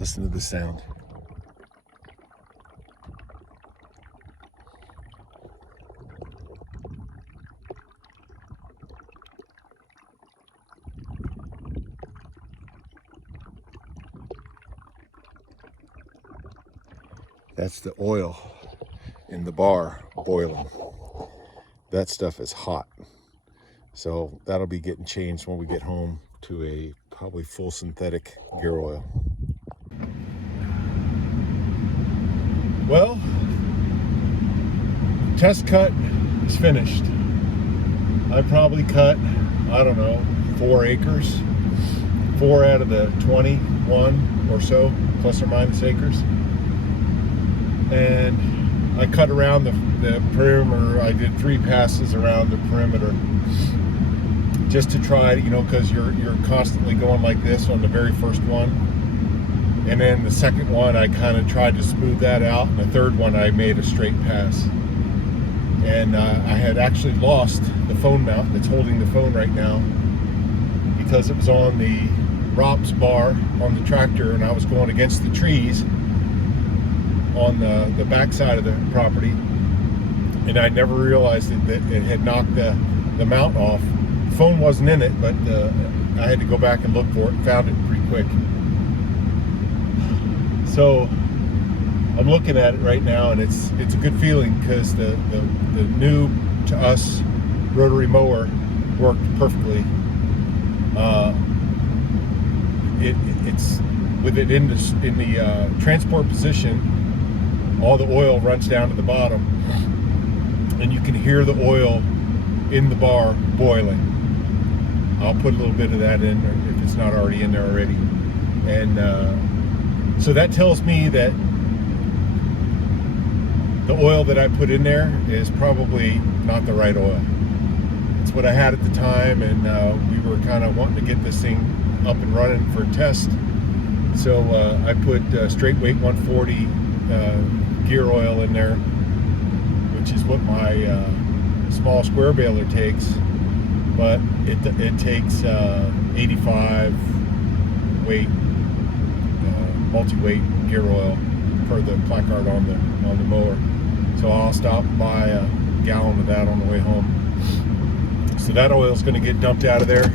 Listen to the sound. That's the oil in the bar boiling. That stuff is hot. So that'll be getting changed when we get home to a probably full synthetic gear oil. Well, test cut is finished. I probably cut, I don't know, 4 acres. 4 out of the 21 or so, plus or minus acres. And I cut around the perimeter. I did 3 passes around the perimeter just to try, because you're constantly going like this on the very first one. And then the second one, I kind of tried to smooth that out. And the third one, I made a straight pass. And I had actually lost the phone mount that's holding the phone right now because it was on the ROPS bar on the tractor, and I was going against the trees on the back side of the property, and I never realized that it had knocked the mount off. The phone wasn't in it, but I had to go back and look for it and found it pretty quick. So I'm looking at it right now, and it's a good feeling because the new to us rotary mower worked perfectly. It's with it in the transport position. All the oil runs down to the bottom, and you can hear the oil in the bar boiling. I'll put a little bit of that in if it's not already in there already. And so that tells me that the oil that I put in there is probably not the right oil. It's what I had at the time, and we were kind of wanting to get this thing up and running for a test. So I put straight weight 140 gear oil in there, which is what my small square baler takes, but it takes 85 weight multi-weight gear oil per the placard on the mower. So I'll stop and buy a gallon of that on the way home. So that oil is going to get dumped out of there.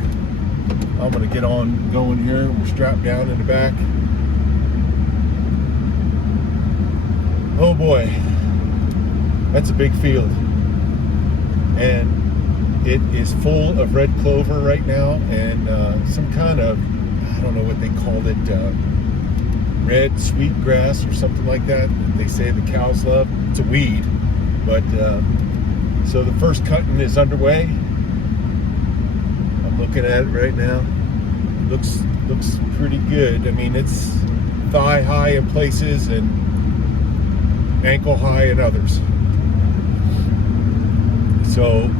I'm going to get on going here. We're strapped down in the back. Oh boy, that's a big field, and it is full of red clover right now, and some kind of, I don't know what they called it, red sweetgrass or something like that. They say the cows love. It's a weed, but so the first cutting is underway. I'm looking at it right now. Looks pretty good. I mean, it's thigh high in places and ankle high in others. So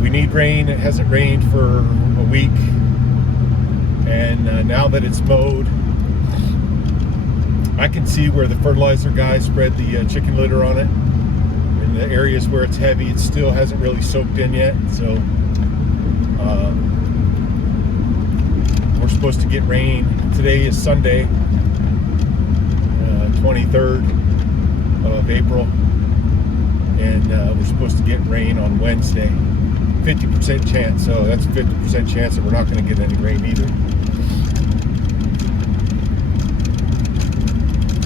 we need rain. It hasn't rained for a week, and now that it's mowed, I can see where the fertilizer guys spread the chicken litter on it. In the areas where it's heavy, it still hasn't really soaked in yet. So we're supposed to get rain. Today is Sunday, 23rd of April, and we're supposed to get rain on Wednesday. 50% chance, so that's a 50% chance that we're not going to get any rain either.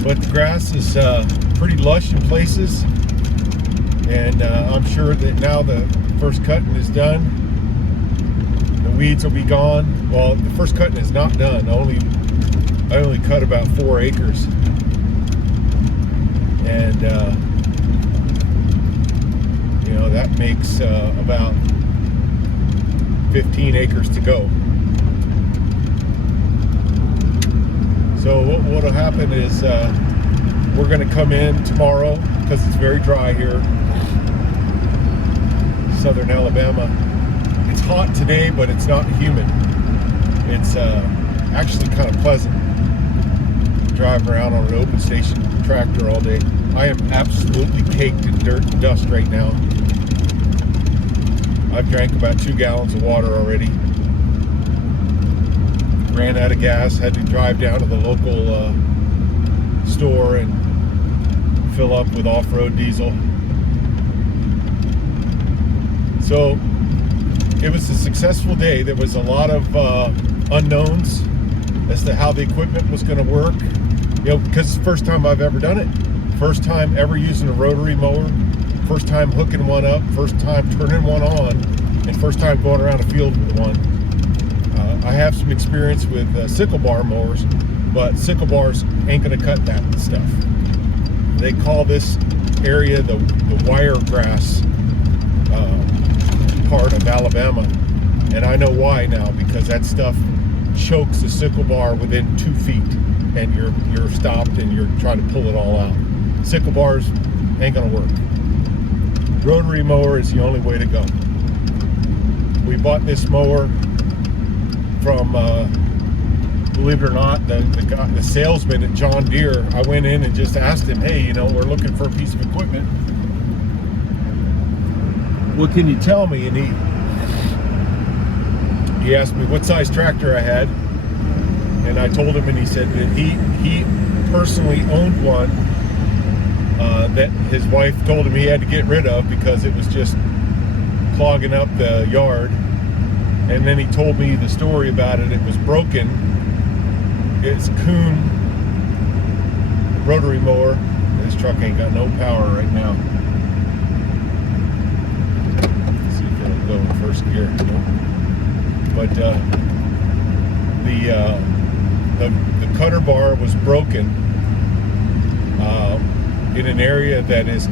But the grass is pretty lush in places, and I'm sure that now the first cutting is done, the weeds will be gone. Well, the first cutting is not done. I only cut about 4 acres, and that makes about 15 acres to go. So what will happen is we're going to come in tomorrow, because it's very dry here, southern Alabama. It's hot today, but it's not humid. It's actually kind of pleasant driving around on an open station tractor all day. I am absolutely caked in dirt and dust right now. I've drank about 2 gallons of water already. ran out of gas, had to drive down to the local store and fill up with off-road diesel. So it was a successful day. There was a lot of unknowns as to how the equipment was going to work, you know, because it's the first time I've ever done it. First time ever using a rotary mower, first time hooking one up, first time turning one on, and first time going around a field with one. I have some experience with sickle bar mowers, but sickle bars ain't going to cut that stuff. They call this area the wiregrass part of Alabama, and I know why now, because that stuff chokes the sickle bar within 2 feet, and you're stopped and you're trying to pull it all out. Sickle bars ain't gonna work. Rotary mower is the only way to go. We bought this mower from, believe it or not, the salesman at John Deere. I went in and just asked him, hey, you know, we're looking for a piece of equipment. What can you tell me? And he asked me what size tractor I had, and I told him, and he said that he personally owned one that his wife told him he had to get rid of because it was just clogging up the yard. And then he told me the story about it. It was broken. It's a Kuhn rotary mower. This truck ain't got no power right now. Let's see if it'll go in first gear. But the cutter bar was broken in an area that is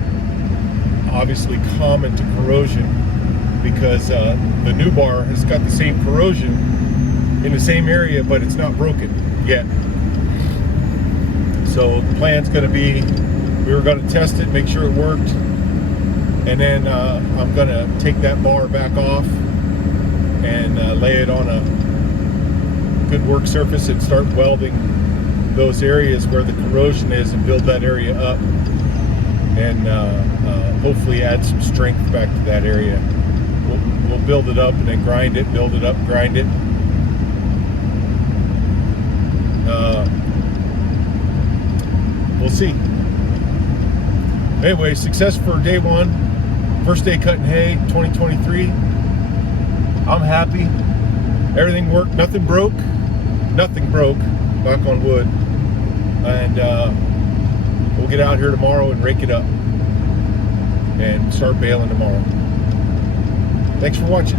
obviously common to corrosion, because the new bar has got the same corrosion in the same area, but it's not broken yet. So the plan's going to be, we were going to test it, make sure it worked, and then I'm going to take that bar back off and lay it on a good work surface and start welding those areas where the corrosion is and build that area up, and hopefully add some strength back to that area. We'll build it up and then grind it, build it up, grind it. We'll see. Anyway, success for day one. First day cutting hay, 2023. I'm happy. Everything worked. Nothing broke. Nothing broke. Knock on wood. And we'll get out here tomorrow and rake it up and start baling tomorrow. Thanks for watching.